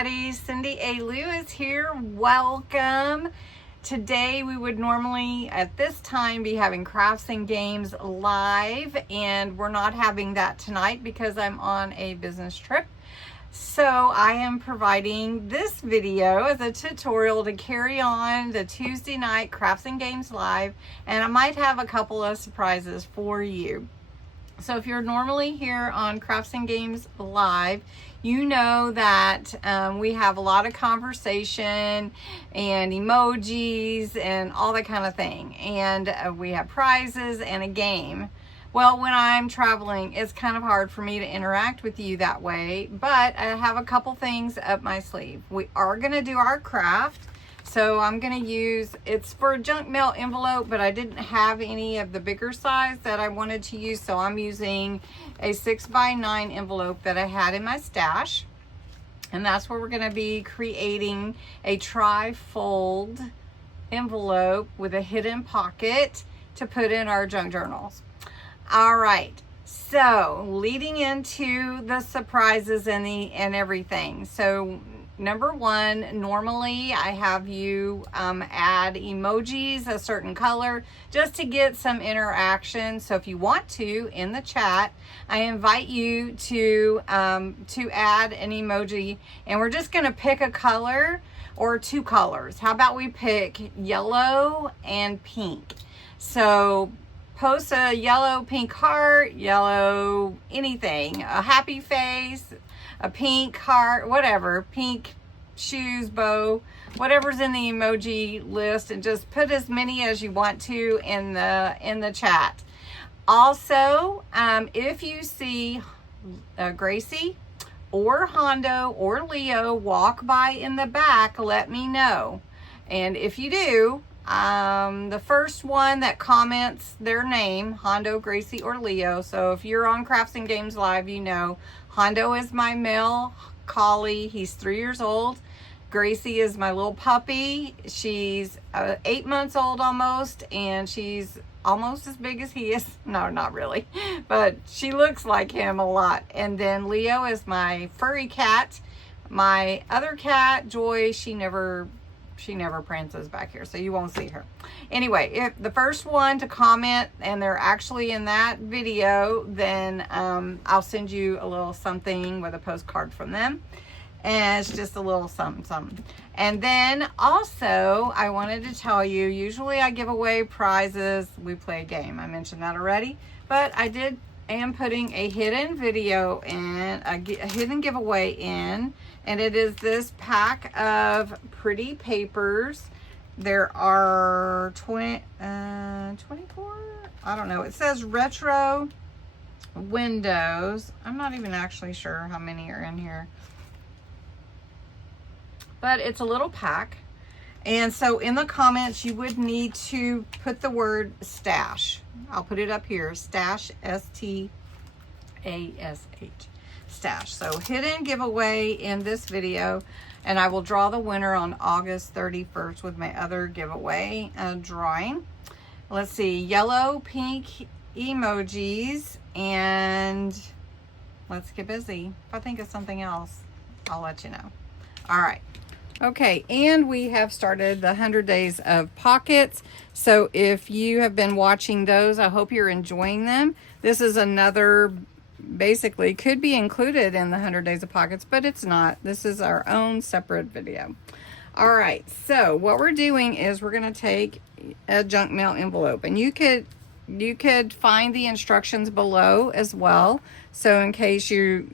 everybody, Cindy A. Lewis here. Welcome. Today we would normally at this time be having Crafts and Games live, and we're not having that tonight because I'm on a business trip. So I am providing this video as a tutorial to carry on the Tuesday night Crafts and Games live, and I might have a couple of surprises for you. So if you're normally here on Crafts and Games Live, you know that we have a lot of conversation and emojis and all that kind of thing. And we have prizes and a game. Well, when I'm traveling, it's kind of hard for me to interact with you that way, but I have a couple things up my sleeve. We are going to do our craft. So I'm going to use, it's for a junk mail envelope, but I didn't have any of the bigger size that I wanted to use. So I'm using a 6x9 envelope that I had in my stash. And that's where we're going to be creating a trifold envelope with a hidden pocket to put in our junk journals. All right. So leading into the surprises and everything. So number one, normally I have you add emojis a certain color just to get some interaction. So if you want to, in the chat, I invite you to add an emoji, and we're just going to pick a color or two colors. How about we pick yellow and pink? So post a yellow pink heart, yellow anything, a happy face, a pink heart, whatever, pink shoes, bow, whatever's in the emoji list, and just put as many as you want to in the chat. Also, if you see Gracie or Hondo or Leo walk by in the back, let me know. And if you do, the first one that comments their name, Hondo, Gracie, or Leo. So if you're on Crafts and Games Live, you know Hondo is my male collie. He's 3 years old. Gracie is my little puppy. She's 8 months old almost, and she's almost as big as he is. No, not really, but she looks like him a lot. And then Leo is my furry cat. My other cat, Joy, she never prances back here, so you won't see her. Anyway, if the first one to comment and they're actually in that video, then I'll send you a little something with a postcard from them. And it's just a little something. And then also, I wanted to tell you, usually I give away prizes. We play a game. I mentioned that already. But I am putting a hidden video in, a hidden giveaway in. And it is this pack of pretty papers. There are 24? I don't know. It says retro windows. I'm not even actually sure how many are in here. But it's a little pack. And so in the comments, you would need to put the word stash. I'll put it up here. Stash, S-T-A-S-H. Stash. So hidden giveaway in this video, and I will draw the winner on August 31st with my other giveaway drawing. Let's see, yellow, pink emojis, and let's get busy. If I think of something else, I'll let you know. All right. Okay, and we have started the 100 days of pockets. So if you have been watching those, I hope you're enjoying them. This is another, basically could be included in the 100 days of pockets, but it's not. This is our own separate video. All right, so what we're doing is we're going to take a junk mail envelope, and you could find the instructions below as well. So in case you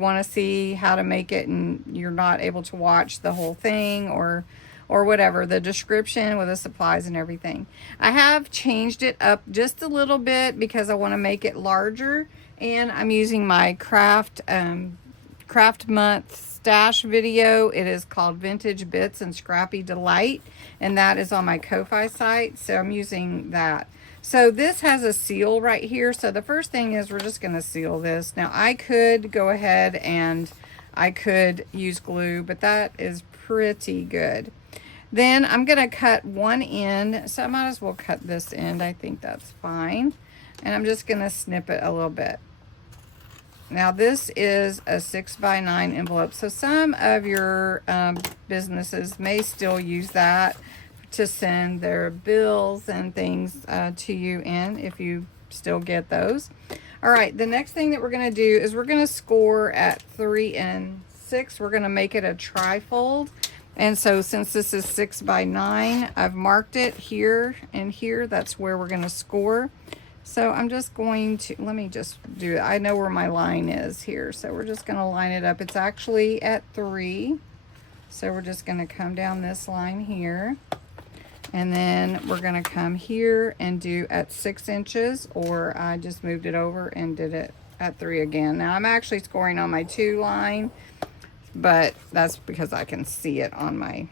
want to see how to make it and you're not able to watch the whole thing or whatever, the description with the supplies and everything. I have changed it up just a little bit because I want to make it larger, and I'm using my craft month stash video. It is called Vintage Bits and Scrappy Delight, and that is on my Ko-Fi site, so I'm using that. So this has a seal right here. So the first thing is we're just going to seal this. Now I could go ahead and I could use glue, but that is pretty good. Then I'm going to cut one end. So I might as well cut this end. I think that's fine. And I'm just going to snip it a little bit. Now this is a 6x9 envelope. So some of your businesses may still use that to send their bills and things to you in, if you still get those. All right, the next thing that we're gonna do is we're gonna score at 3 and 6. We're gonna make it a trifold. And so since this is 6x9, I've marked it here and here. That's where we're gonna score. So I'm just going to, let me just do it. I know where my line is here. So we're just gonna line it up. It's actually at 3. So we're just gonna come down this line here. And then we're gonna come here and do at 6 inches, or I just moved it over and did it at 3 again. Now I'm actually scoring on my 2 line, but that's because I can see it on my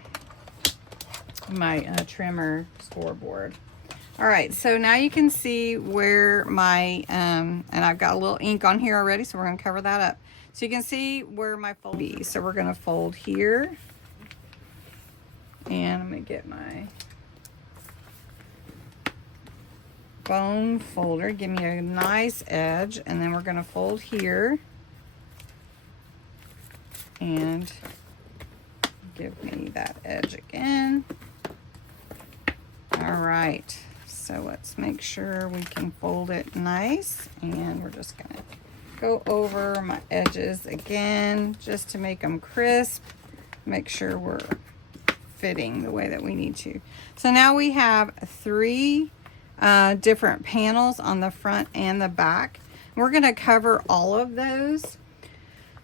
trimmer scoreboard. All right, so now you can see where my, and I've got a little ink on here already, so we're gonna cover that up. So you can see where my fold is. So we're gonna fold here, and I'm gonna get my bone folder, give me a nice edge, and then we're gonna fold here and give me that edge again. All right, so let's make sure we can fold it nice, and we're just gonna go over my edges again just to make them crisp, make sure we're fitting the way that we need to. So now we have 3 different panels on the front and the back. We're going to cover all of those.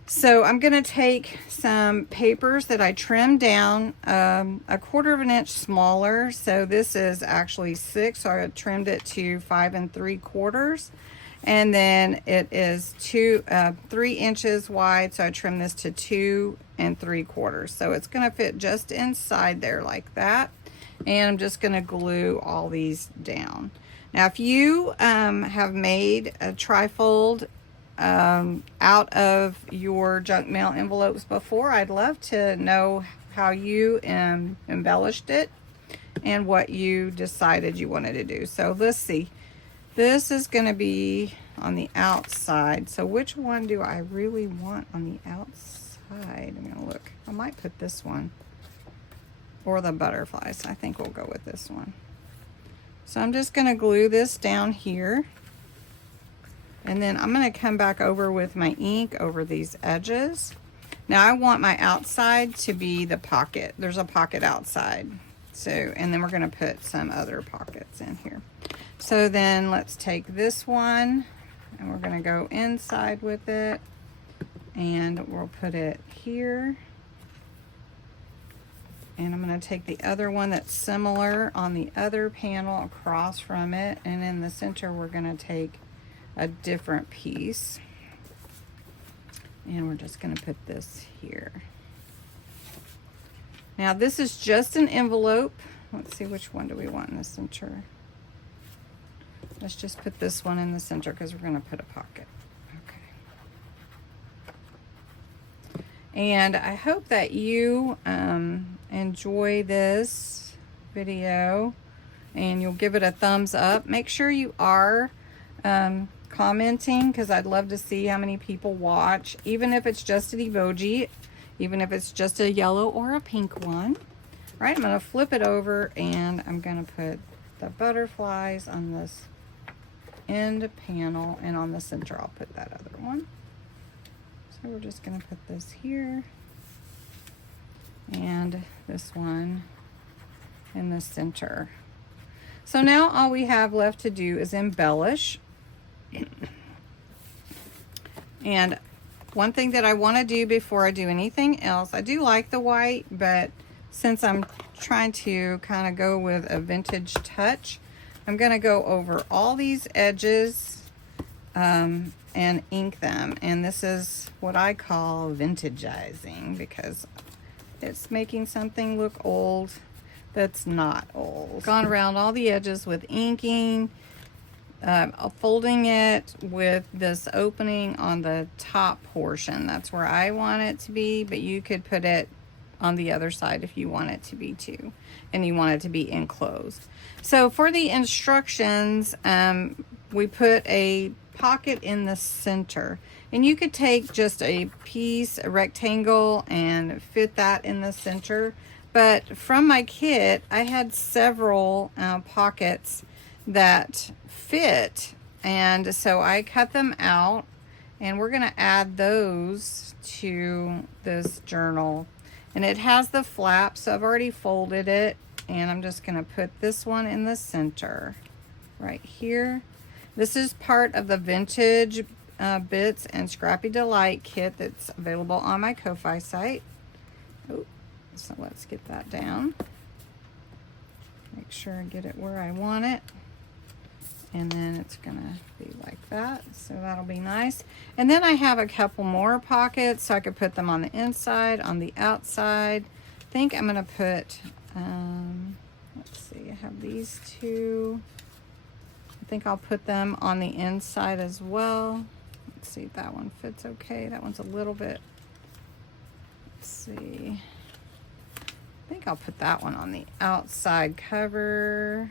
So I'm going to take some papers that I trimmed down a 1/4 inch smaller. So this is actually 6, so I trimmed it to 5 3/4. And then it is 3 inches wide, so I trimmed this to 2 3/4. So it's going to fit just inside there like that. And I'm just going to glue all these down. Now, if you have made a trifold out of your junk mail envelopes before, I'd love to know how you embellished it and what you decided you wanted to do. So let's see. This is going to be on the outside. So which one do I really want on the outside? I'm going to look. I might put this one. Or the butterflies. I think we'll go with this one. So I'm just going to glue this down here. And then I'm going to come back over with my ink over these edges. Now I want my outside to be the pocket. There's a pocket outside. So, and then we're going to put some other pockets in here. So then let's take this one and we're going to go inside with it. And we'll put it here. And I'm going to take the other one that's similar on the other panel across from it. And in the center, we're going to take a different piece. And we're just going to put this here. Now, this is just an envelope. Let's see, which one do we want in the center? Let's just put this one in the center because we're going to put a pocket. And I hope that you enjoy this video and you'll give it a thumbs up. Make sure you are commenting, because I'd love to see how many people watch, even if it's just an emoji, even if it's just a yellow or a pink one. All right, I'm going to flip it over and I'm going to put the butterflies on this end panel, and on the center I'll put that other one. So we're just going to put this here and this one in the center. So now all we have left to do is embellish. And one thing that I want to do before I do anything else, I do like the white, but since I'm trying to kind of go with a vintage touch, I'm going to go over all these edges and ink them. And this is what I call vintagizing, because it's making something look old that's not old. Gone around all the edges with inking, folding it with this opening on the top portion. That's where I want it to be, but you could put it on the other side if you want it to be too, and you want it to be enclosed. So for the instructions, we put a pocket in the center. And you could take just a piece, a rectangle, and fit that in the center. But from my kit, I had several pockets that fit. And so I cut them out, and we're gonna add those to this journal. And it has the flap, so I've already folded it, and I'm just gonna put this one in the center right here. This is part of the Vintage Bits and Scrappy Delight kit that's available on my Ko-Fi site. Oh, so let's get that down. Make sure I get it where I want it. And then it's gonna be like that, so that'll be nice. And then I have a couple more pockets, so I could put them on the inside, on the outside. I think I'm gonna put, let's see, I have these two. I think I'll put them on the inside as well. Let's see if that one fits okay. That one's a little bit, let's see. I think I'll put that one on the outside cover.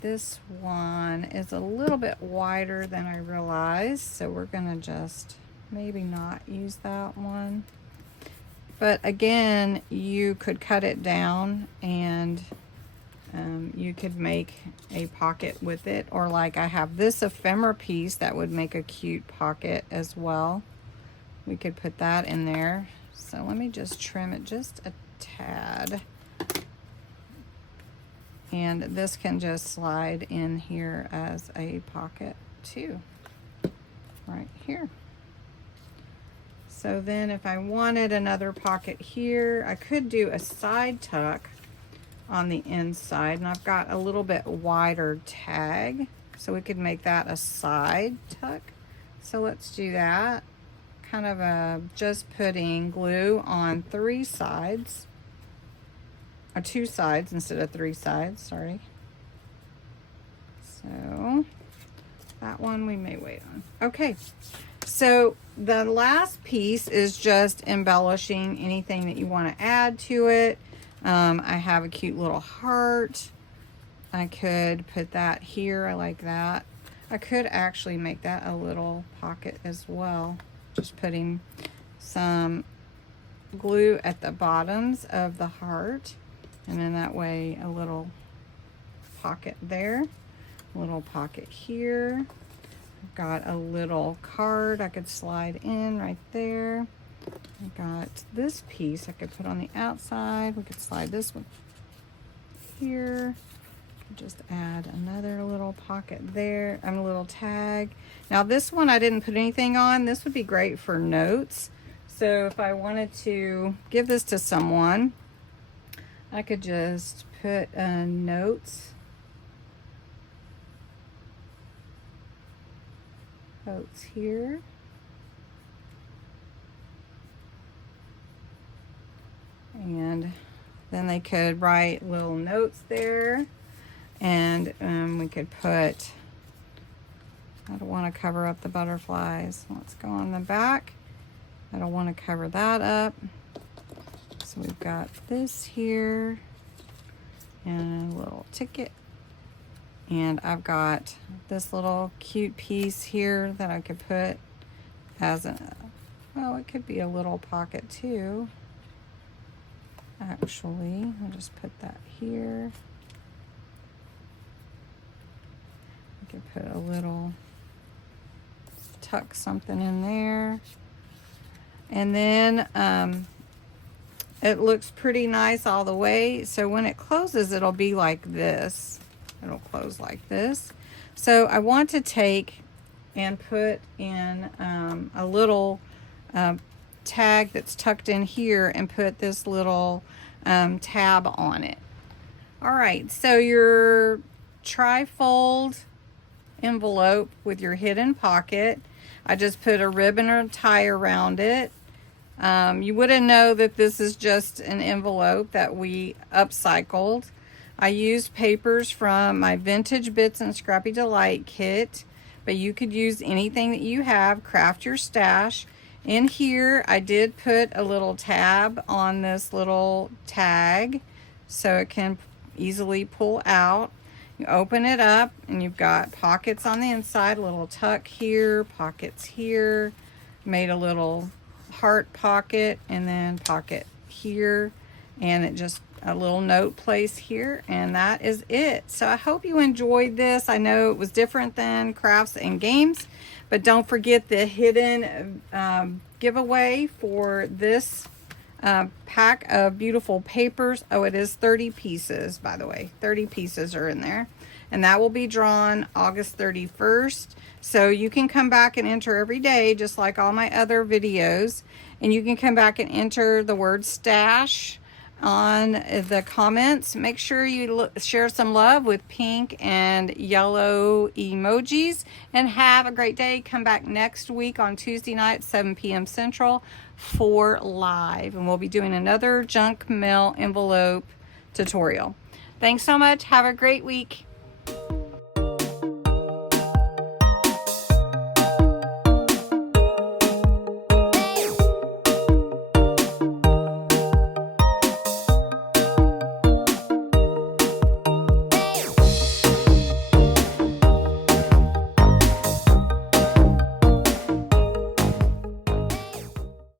This one is a little bit wider than I realized, so we're gonna just maybe not use that one. But again, you could cut it down and you could make a pocket with it, or like I have this ephemera piece that would make a cute pocket as well. We could put that in there. So let me just trim it just a tad. And this can just slide in here as a pocket too, right here. So then if I wanted another pocket here, I could do a side tuck on the inside, and I've got a little bit wider tag, so we could make that a side tuck. So let's do that. Kind of just putting glue on 3 sides. Or 2 sides instead of 3 sides, sorry. So that one we may wait on. Okay, so the last piece is just embellishing anything that you want to add to it. I have a cute little heart. I could put that here, I like that. I could actually make that a little pocket as well. Just putting some glue at the bottoms of the heart. And then that way a little pocket there, a little pocket here. I've got a little card I could slide in right there. I got this piece I could put on the outside. We could slide this one here. Just add another little pocket there, a little tag. Now this one I didn't put anything on. This would be great for notes. So if I wanted to give this to someone, I could just put notes here. And then they could write little notes there. And we could put, I don't want to cover up the butterflies. Let's go on the back. I don't want to cover that up. So we've got this here and a little ticket, and I've got this little cute piece here that I could put as a, well, it could be a little pocket too. Actually, I'll just put that here. I could put a little, tuck something in there, and then it looks pretty nice all the way. So when it closes, it'll be like this. It'll close like this. So I want to take and put in a little tag that's tucked in here and put this little tab on it. All right, so your trifold envelope with your hidden pocket, I just put a ribbon or a tie around it. You wouldn't know that this is just an envelope that we upcycled. I used papers from my Vintage Bits and Scrappy Delight kit, but you could use anything that you have. Craft your stash. In here, I did put a little tab on this little tag so it can easily pull out. You open it up and you've got pockets on the inside, a little tuck here, pockets here, made a little heart pocket, and then pocket here, and it just a little note place here, and that is it. So I hope you enjoyed this. I know it was different than Crafts and Games, but don't forget the hidden giveaway for this pack of beautiful papers. Oh, it is 30 pieces, by the way. 30 pieces are in there, and that will be drawn August 31st. So you can come back and enter every day, just like all my other videos, and you can come back and enter the word stash on the comments. Make sure you share some love with pink and yellow emojis, and have a great day. Come back next week on Tuesday night, 7 p.m. Central for live, and we'll be doing another junk mail envelope tutorial. Thanks so much. Have a great week.